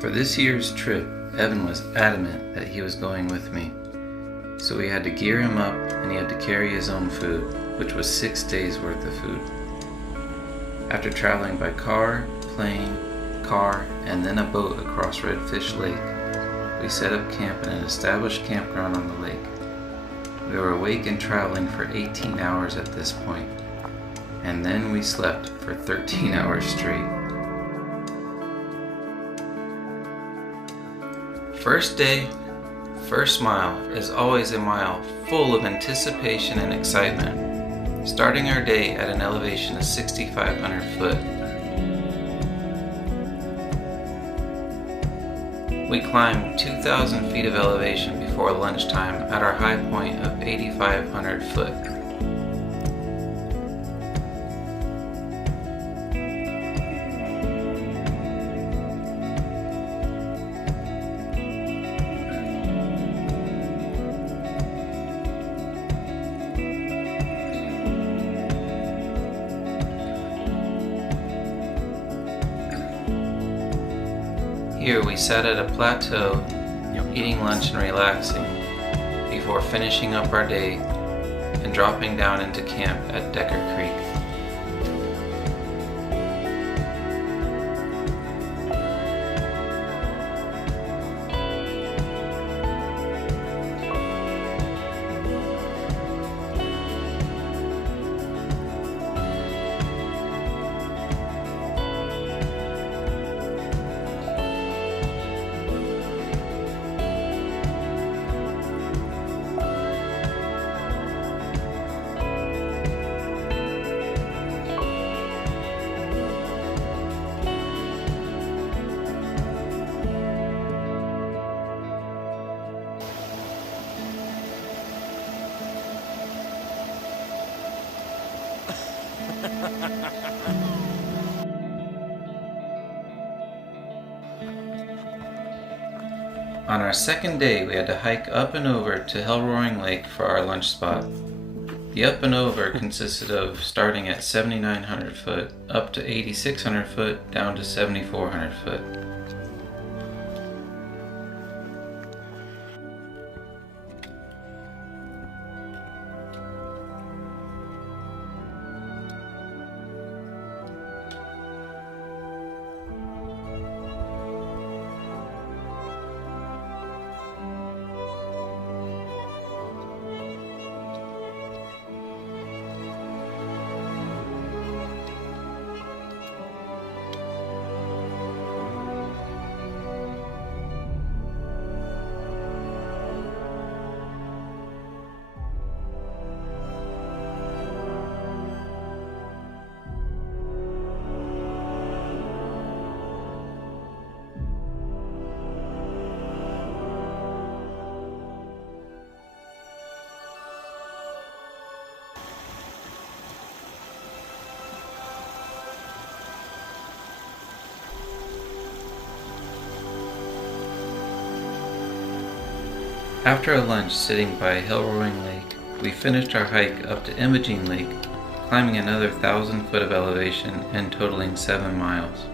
For this year's trip, Evan was adamant that he was going with me. So we had to gear him up and he had to carry his own food, which was 6 days worth of food. After traveling by car, plane, car, and then a boat across Redfish Lake, we set up camp in an established campground on the lake. We were awake and traveling for 18 hours at this point, and then we slept for 13 hours straight. First day, first mile is always a mile full of anticipation and excitement, starting our day at an elevation of 6,500 foot. We climbed 2,000 feet of elevation before lunchtime at our high point of 8,500 foot. Here we sat at a plateau, eating lunch and relaxing, before finishing up our day and dropping down into camp at Decker Creek. On our second day, we had to hike up and over to Hell Roaring Lake for our lunch spot. The up and over consisted of starting at 7,900 foot, up to 8,600 foot, down to 7,400 foot. After a lunch sitting by Hell Roaring Lake, we finished our hike up to Imogene Lake, climbing another 1,000 foot of elevation and totaling 7 miles.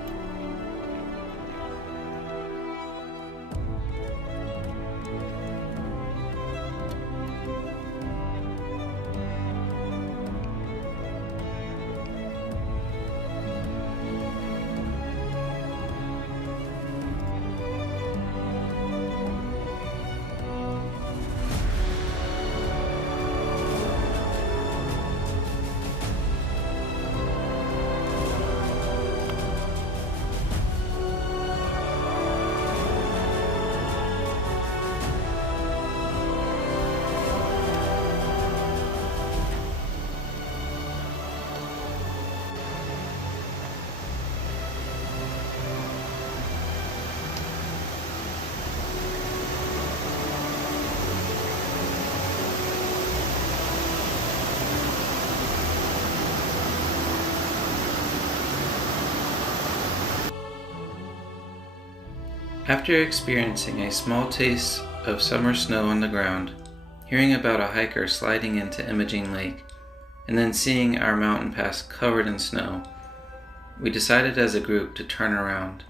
After experiencing a small taste of summer snow on the ground, hearing about a hiker sliding into Imogene Lake, and then seeing our mountain pass covered in snow, we decided as a group to turn around.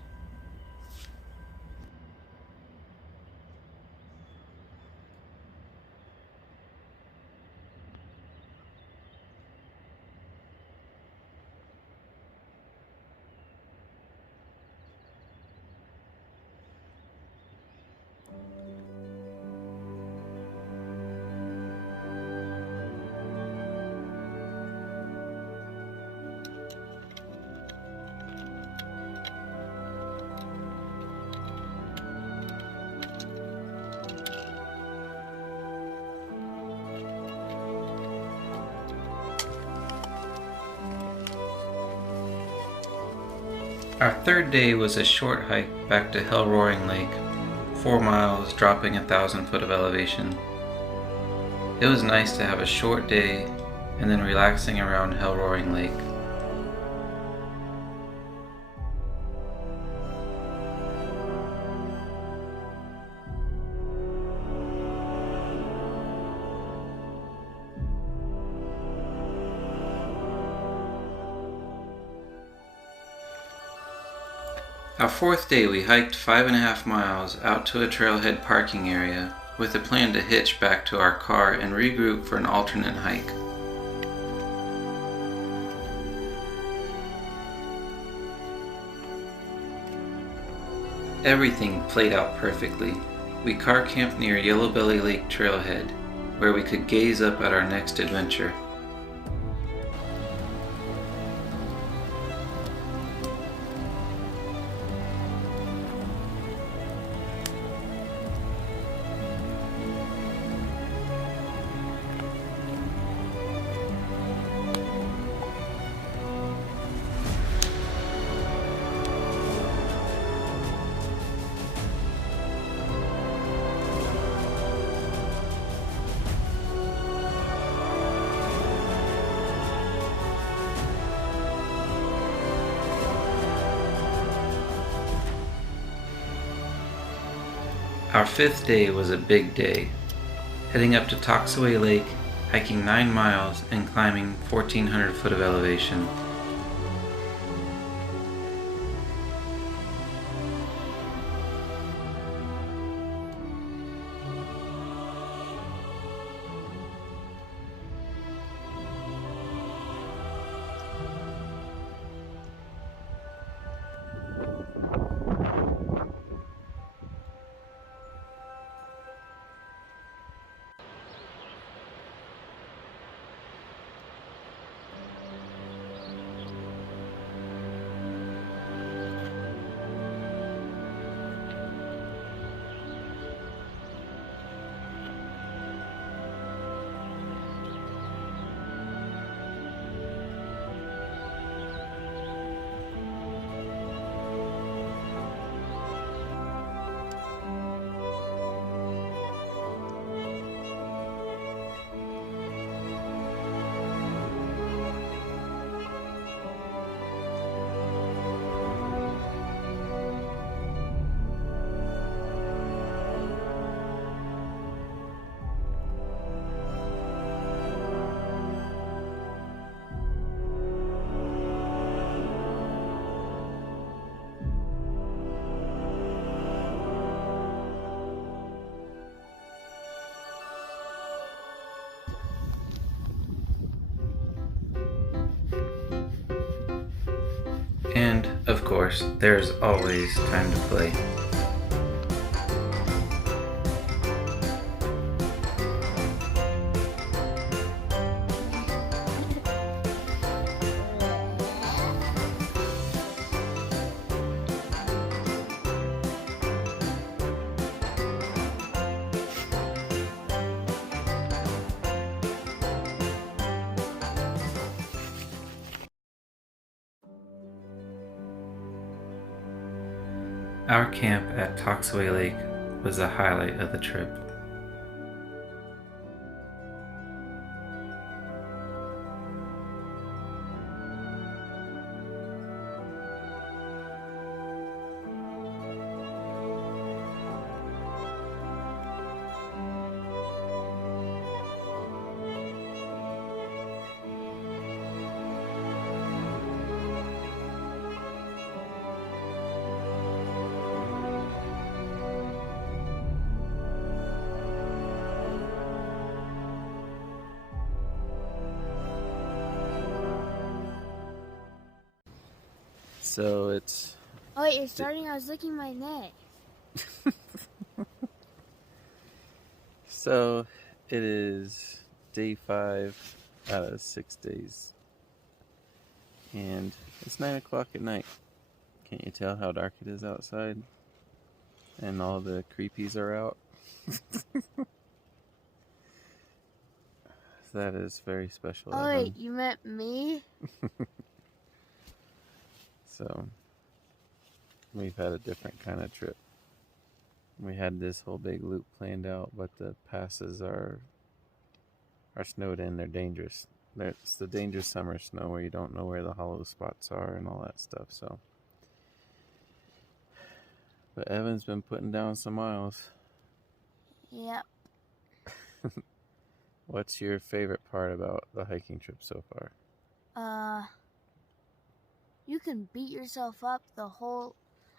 Our third day was a short hike back to Hell Roaring Lake, 4 miles dropping 1,000 foot of elevation. It was nice to have a short day and then relaxing around Hell Roaring Lake. Our fourth day we hiked 5.5 miles out to a trailhead parking area with a plan to hitch back to our car and regroup for an alternate hike. Everything played out perfectly. We car camped near Yellow Belly Lake trailhead, where we could gaze up at our next adventure. Our fifth day was a big day, heading up to Toxaway Lake, hiking 9 miles and climbing 1,400 foot of elevation. And, of course, there's always time to play. Our camp at Toxaway Lake was the highlight of the trip. So it's... Oh wait, you're starting? I was licking my neck. So it is day 5 out of 6 days. And it's 9 o'clock at night. Can't you tell how dark it is outside? And all the creepies are out. That is very special. Oh wait, you meant me? So we've had a different kind of trip. We had this whole big loop planned out, but the passes are snowed in. They're dangerous. It's the dangerous summer snow where you don't know where the hollow spots are and all that stuff. So, but Evan's been putting down some miles. Yep. What's your favorite part about the hiking trip so far? You can beat yourself up the whole,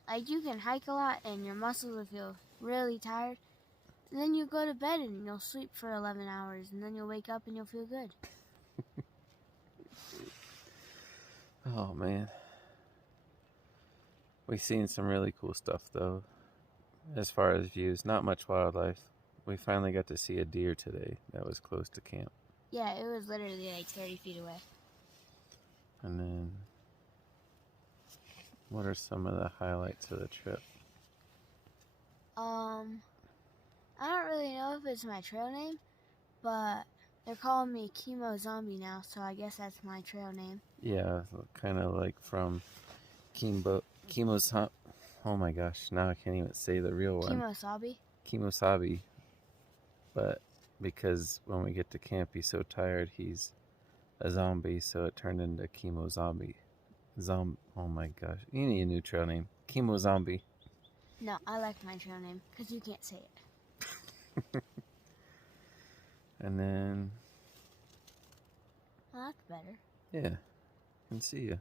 like you can hike a lot and your muscles will feel really tired. And then you go to bed and you'll sleep for 11 hours and then you'll wake up and you'll feel good. Oh man. We've seen some really cool stuff though. As far as views, not much wildlife. We finally got to see a deer today that was close to camp. Yeah, it was literally like 30 feet away. And then, what are some of the highlights of the trip? I don't really know if it's my trail name, but they're calling me Chemo Zombie now, so I guess that's my trail name. Yeah, kind of like from Chemo's. Oh my gosh, now I can't even say the real one. Kemosabe? Kemosabe. But because when we get to camp, he's so tired, he's a zombie, so it turned into Chemo Zombie. Oh my gosh. You need a new trail name. Chemo Zombie. No, I like my trail name, because you can't say it. And then... Well, that's better. Yeah, I can see you.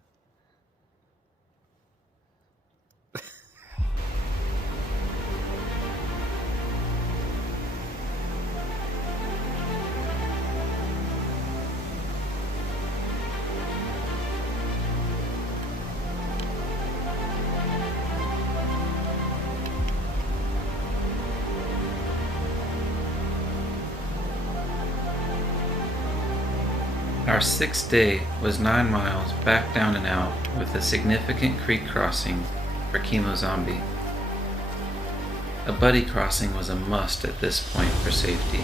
Our sixth day was 9 miles back down and out with a significant creek crossing for Chemo Zombie. A buddy crossing was a must at this point for safety.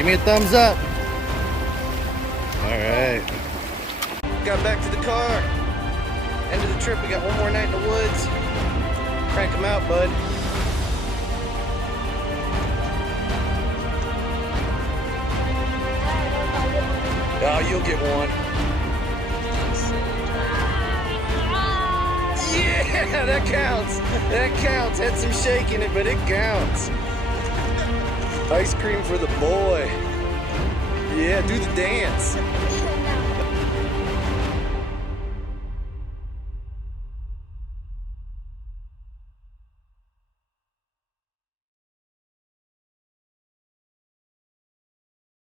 Give me a thumbs up. All right. Got back to the car. End of the trip. We got one more night in the woods. Crank them out, bud. Oh, you'll get one. Yeah, that counts. That counts. Had some shake in it, but it counts. Ice cream for the boy. Yeah, do the dance.